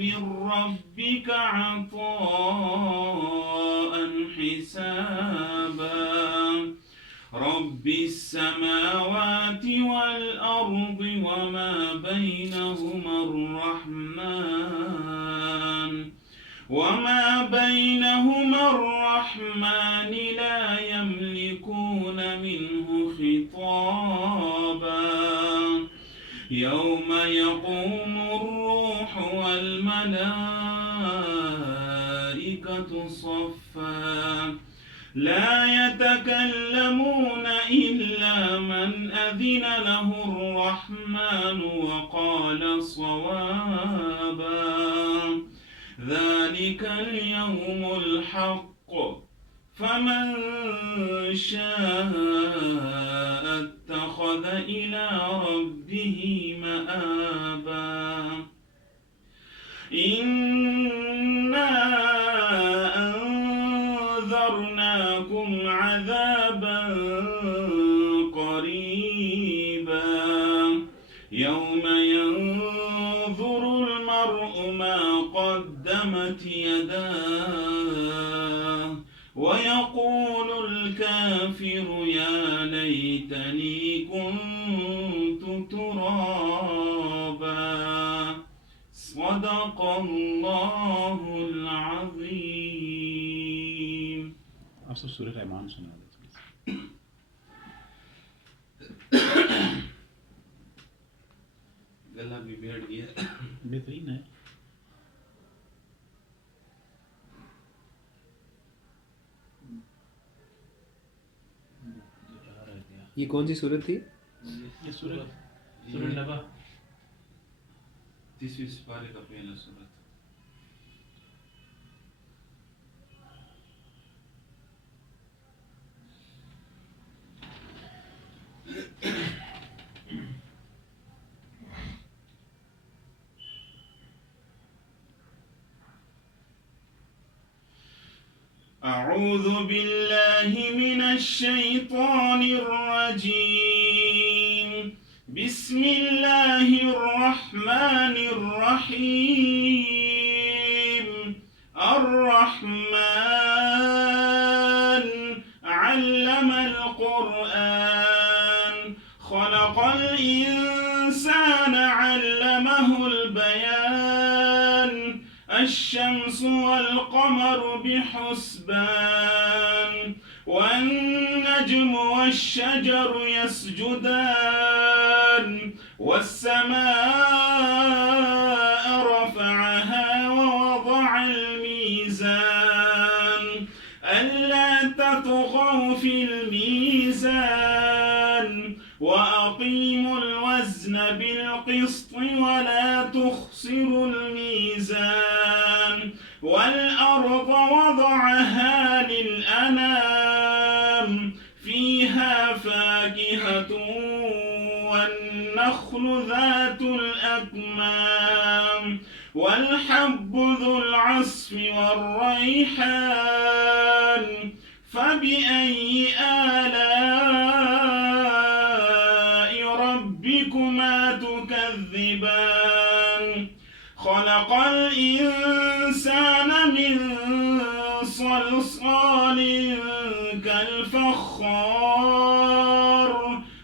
من ربك عطاء حسابا رب السماوات والأرض وما بينهما الرحمن لا يملكون منه خطابا يوم يقوم الروح والملائكة صفا لا يتكلمون إلا من أذن له الرحمن وقال صوابا ذلك اليوم الحق فمن شاء اتخذ إلى ربه مآبا إنا أنذرناكم عذابا قريبا يوم ينظر المرء ما قدمت يداه ويقول الكافر يا ليتني كنت ترابا صدق الله العظيم. आप सब सूरह रहमान सुना देते गला भी बैठ गया बेहतरीन है. ये कौन सी सूरत थी? ये सूरह नबा 30वीं पारे का पहला सूरत. أعوذ بالله من الشيطان الرجيم. بسم الله الرحمن الرحيم. الرحمن علم القرآن خلق الإنسان علمه البيان الشمس والقمر بحسبان والنجم والشجر يسجدان والسماء رفعها ووضع الميزان ألا تطغوا في الميزان وأقيموا الوزن بالقسط ولا تخسروا الميزان والأرض وضعها للأنام فيها فاكهة والنخل ذات الأكمام والحب ذو العصف والريحان فبأي آلاء ربكما تكذبان خلق الإنسان من صلصال كالفخار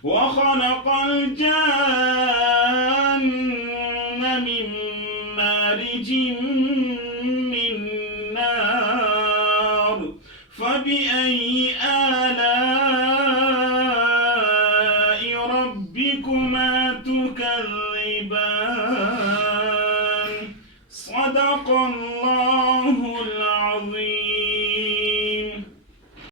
وخلق الجان من مارج من نار فبأي آلاء ربكما تكذبان صدق الله